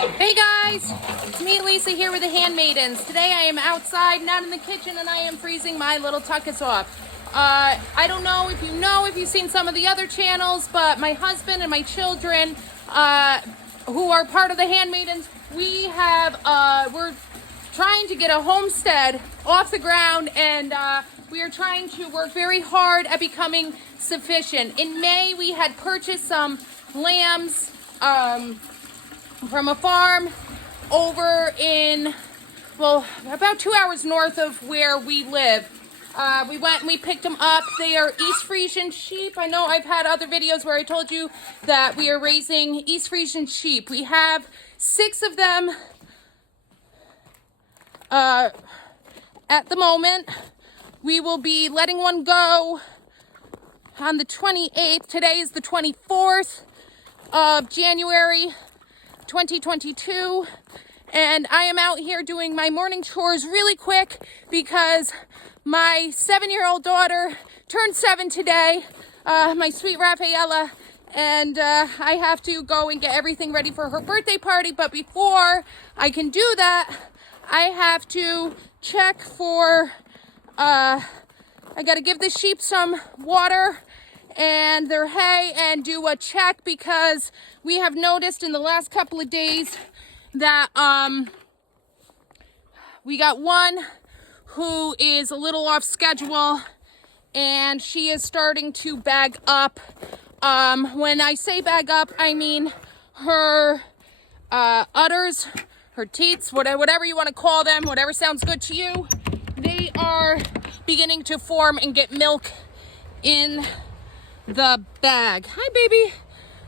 Hey guys, it's me Alyssa here with the Handmaidens. Today I am outside, not in the kitchen, and I am freezing my little tuckus off. I don't know if you've seen some of the other channels, but my husband and my children, who are part of the Handmaidens, we're trying to get a homestead off the ground, and we are trying to work very hard at becoming sufficient. In May, we had purchased some lambs from a farm over in, well, about 2 hours north of where we live. We went and we picked them up. They are East Frisian sheep. I know I've had other videos where I told you that we are raising East Frisian sheep. We have 6 of them at the moment. We will be letting one go on the 28th. Today is the 24th of January 2022, and I am out here doing my morning chores really quick because my 7-year-old daughter turned 7 today, my sweet Rafaela, and I have to go and get everything ready for her birthday party. But before I can do that, I have to check for, I gotta give the sheep some water and their hay and do a check, because we have noticed in the last couple of days that we got one who is a little off schedule, and she is starting to bag up. When I say bag up, I mean her udders, her teats, whatever you want to call them, whatever sounds good to you, they are beginning to form and get milk in the bag. Hi, baby.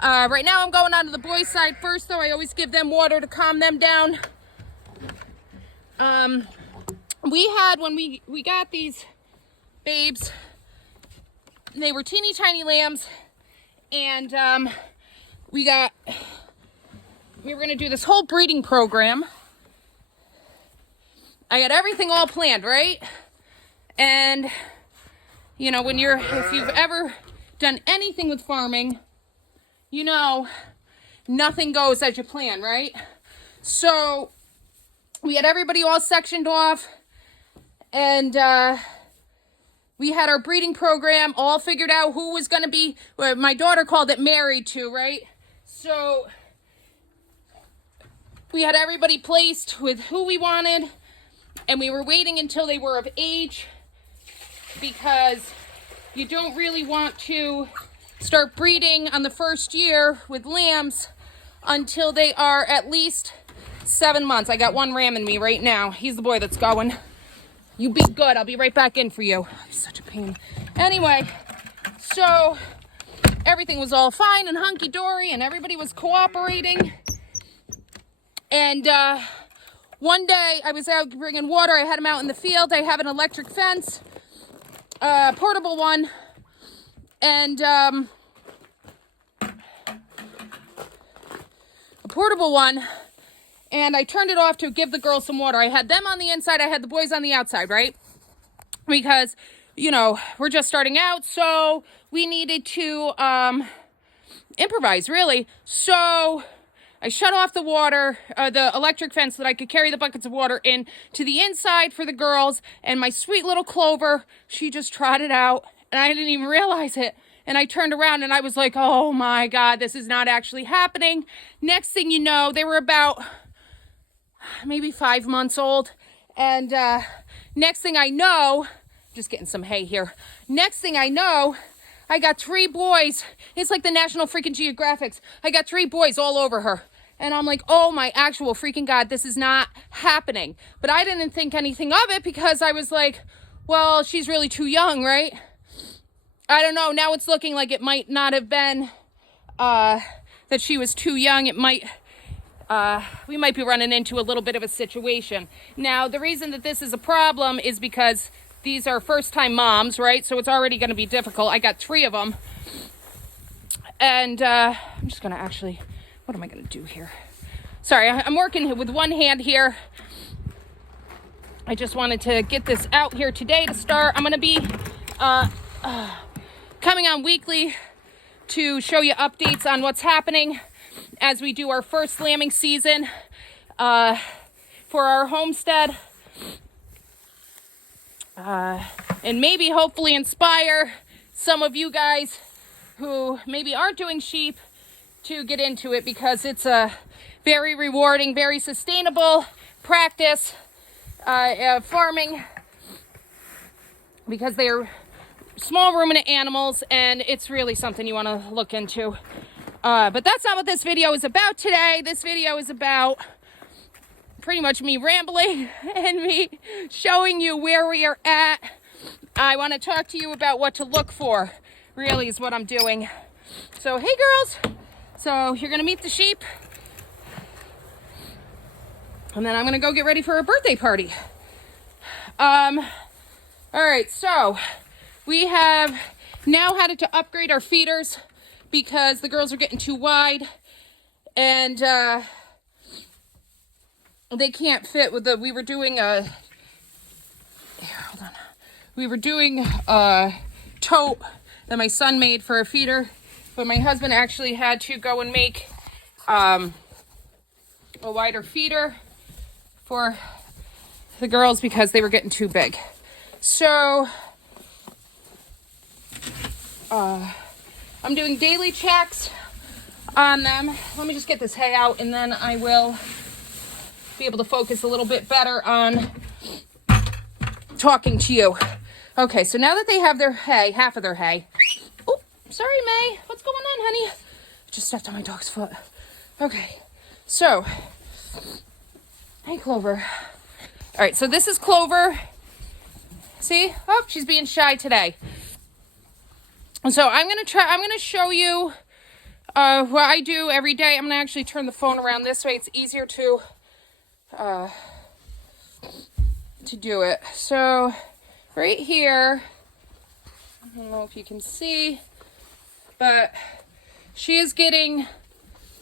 Right now I'm going on to the boys' side first, though. I always give them water to calm them down. We had, when we got these babes, they were teeny tiny lambs, and we were going to do this whole breeding program. I got everything all planned, right? And you know, if you've ever done anything with farming, you know, nothing goes as you plan, right? So we had everybody all sectioned off, and we had our breeding program all figured out who was going to be, well, my daughter called it married to, right? So we had everybody placed with who we wanted, and we were waiting until they were of age, because you don't really want to start breeding on the first year with lambs until they are at least 7 months. I got one ram in me right now. He's the boy that's going. You be good. I'll be right back in for you. He's such a pain. Anyway, so everything was all fine and hunky-dory, and everybody was cooperating. And one day I was out bringing water. I had them out in the field. I have an electric fence, portable one, and a portable one, and I turned it off to give the girls some water. I had them on the inside, I had the boys on the outside, right? Because, you know, we're just starting out, so we needed to improvise, really. So I shut off the water, the electric fence, so that I could carry the buckets of water in to the inside for the girls, and my sweet little Clover, she just trotted out, and I didn't even realize it. And I turned around and I was like, oh my God, this is not actually happening. Next thing you know, they were about maybe 5 months old. And next thing I know, just getting some hay here. Next thing I know, I got 3 boys. It's like the National freaking Geographics. I got 3 boys all over her. And I'm like, oh my actual freaking God, this is not happening. But I didn't think anything of it, because I was like, well, she's really too young, right? I don't know. Now it's looking like it might not have been that she was too young. It might, we might be running into a little bit of a situation. Now, the reason that this is a problem is because these are first-time moms, right? So it's already going to be difficult. I got 3 of them. And I'm just going to actually, what am I going to do here? Sorry, I'm working with one hand here. I just wanted to get this out here today to start. I'm going to be coming on weekly to show you updates on what's happening. as we do our first lambing season for our homestead. And maybe hopefully inspire some of you guys who maybe aren't doing sheep to get into it, because it's a very rewarding, very sustainable practice, farming, because they're small ruminant animals, and it's really something you want to look into. But that's not what this video is about today. This video is about pretty much me rambling and me showing you where we are at. I want to talk to you about what to look for, really, is what I'm doing. So, hey girls. So, you're going to meet the sheep. And then I'm going to go get ready for a birthday party. All right, so we have now had to upgrade our feeders because the girls are getting too wide, and they can't fit with the, we were doing a tote that my son made for a feeder, but my husband actually had to go and make a wider feeder for the girls because they were getting too big. So I'm doing daily checks on them. Let me just get this hay out, and then I will be able to focus a little bit better on talking to you. Okay, so now that they have their hay, half of their hay. Oh, sorry, May. What's going on, honey? Just stepped on my dog's foot. Okay, so, hey, Clover. All right, so this is Clover. See? Oh, she's being shy today. So I'm going to show you what I do every day. I'm going to actually turn the phone around this way. It's easier to do it. So right here, I don't know if you can see, but she is getting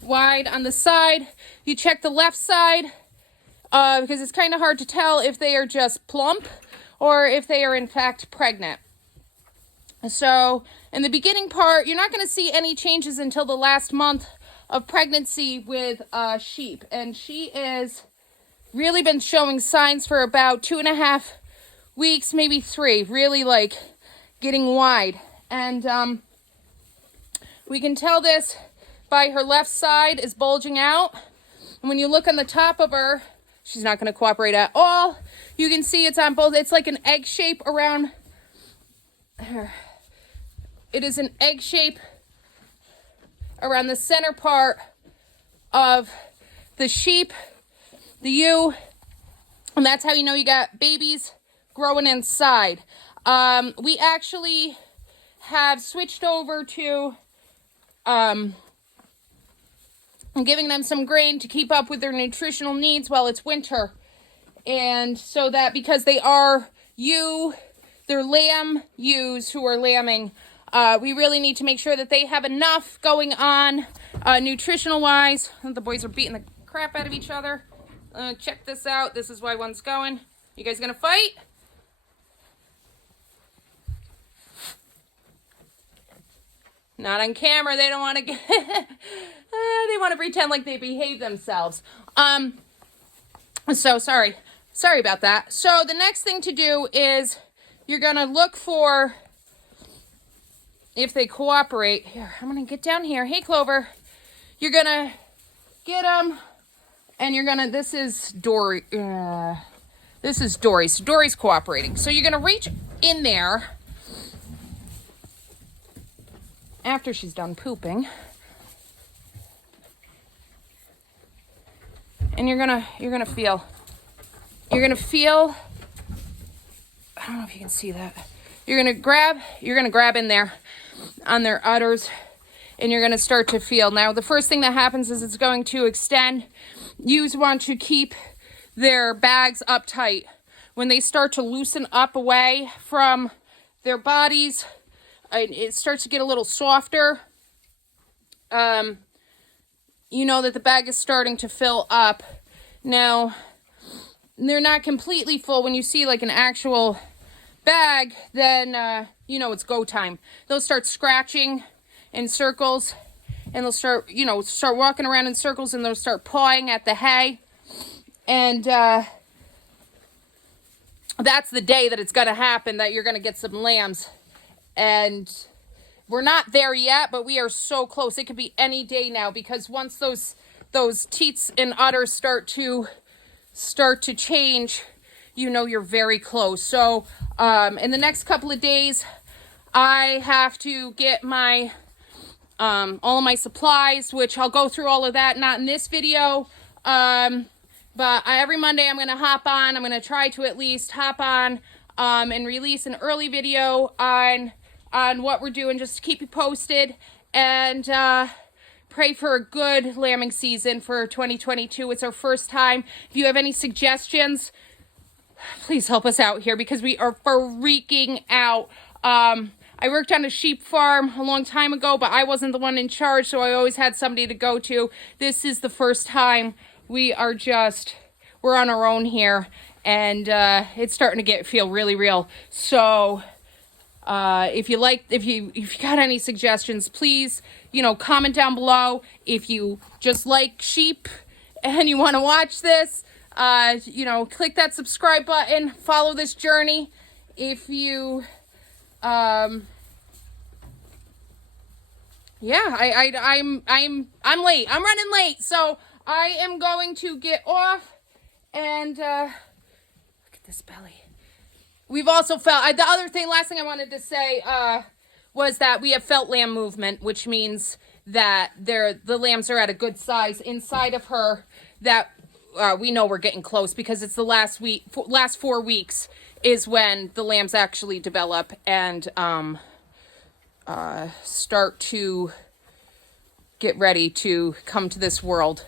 wide on the side. You check the left side because it's kind of hard to tell if they are just plump or if they are in fact pregnant. So in the beginning part, you're not going to see any changes until the last month of pregnancy with sheep. And she is really been showing signs for about 2.5 weeks, maybe 3, really like getting wide. And we can tell this by her left side is bulging out. And when you look on the top of her, she's not going to cooperate at all. You can see it's on both. It's like an egg shape around her. It is an egg shape around the center part of the sheep, the ewe, and that's how you know you got babies growing inside. We actually have switched over to giving them some grain to keep up with their nutritional needs while it's winter. And so that, because they are they're lamb ewes who are lambing, we really need to make sure that they have enough going on nutritional wise. The boys are beating the crap out of each other. Check this out. This is why one's going. You guys gonna fight? Not on camera. They don't want to get they want to pretend like they behave themselves. So sorry about that. So the next thing to do is you're gonna look for if they cooperate. Here, I'm gonna get down here. Hey, Clover. You're gonna get them, and you're gonna, this is Dory. This is Dory. So Dory's cooperating. So you're gonna reach in there after she's done pooping, and you're gonna feel. I don't know if you can see that. You're gonna grab in there on their udders, and you're gonna start to feel. Now, the first thing that happens is it's going to extend. Ewes want to keep their bags up tight. When they start to loosen up away from their bodies, it starts to get a little softer. You know that the bag is starting to fill up. Now, they're not completely full. When you see like an actual bag, then you know it's go time. They'll start scratching in circles, and they'll start, start walking around in circles, and they'll start pawing at the hay. And that's the day that it's going to happen, that you're going to get some lambs. And we're not there yet, but we are so close. It could be any day now, because once those teats and udders start to change, you're very close. So in the next couple of days, I have to get my all of my supplies, which I'll go through all of that, not in this video. But every Monday I'm going to hop on. I'm going to try to at least hop on and release an early video on what we're doing, just to keep you posted. And pray for a good lambing season for 2022. It's our first time. If you have any suggestions, please help us out here, because we are freaking out. I worked on a sheep farm a long time ago, but I wasn't the one in charge, so I always had somebody to go to. This is the first time. We're on our own here, and it's starting to feel really real. So if you got any suggestions, please, comment down below. If you just like sheep and you want to watch this, click that subscribe button, follow this journey. If you, I'm late. I'm running late, so I am going to get off. And look at this belly. We've also felt, last thing I wanted to say was that we have felt lamb movement, which means that the lambs are at a good size inside of her, that we know we're getting close, because it's the last 4 weeks is when the lambs actually develop and start to get ready to come to this world.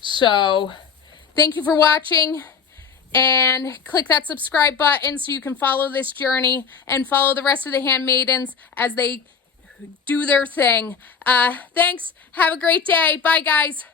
So thank you for watching, and click that subscribe button so you can follow this journey and follow the rest of the Handmaidens as they do their thing. Thanks. Have a great day. Bye, guys.